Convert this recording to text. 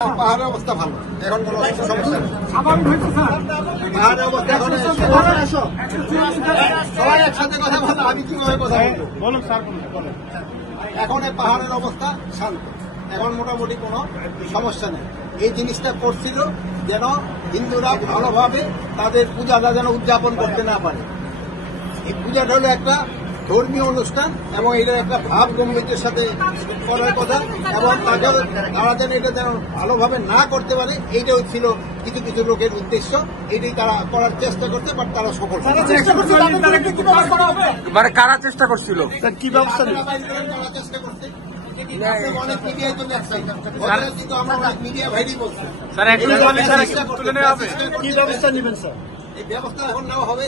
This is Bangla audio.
পাহাড়ের অবস্থা ভালো, এখন কোনো সমস্যা নেই। পাহাড়ের অবস্থা এখন সবাই একসাথে কথা বলো, আমি কিভাবে কথা বলবো? এখন পাহাড়ের অবস্থা শান্ত, এখন মোটামুটি কোনো সমস্যা নেই। এই জিনিসটা করছিল যেন হিন্দুরা ভালোভাবে তাদের পূজাটা যেন উদযাপন করতে না পারে। এই পূজাটা হলো একটা ধর্মীয় অনুষ্ঠান এবং এটা একটা ভাব গম্ভীর্যের সাথে করার কথা, এবং তারা যেন এটা যেন ভালোভাবে না করতে পারে, এইটাও ছিল কিছু কিছু লোকের উদ্দেশ্য। এটাই তারা করার চেষ্টা করতে, বাট তারা সফল মানে কারা চেষ্টা করছিল, কি ব্যবস্থা করার চেষ্টা করতে। অনেক মিডিয়ায় তো দেখছি, কিন্তু আমরা অনেক মিডিয়া ভাইরই বলছি কি ব্যবস্থা নেবেন স্যার? এই ব্যবস্থা এখন নেওয়া হবে।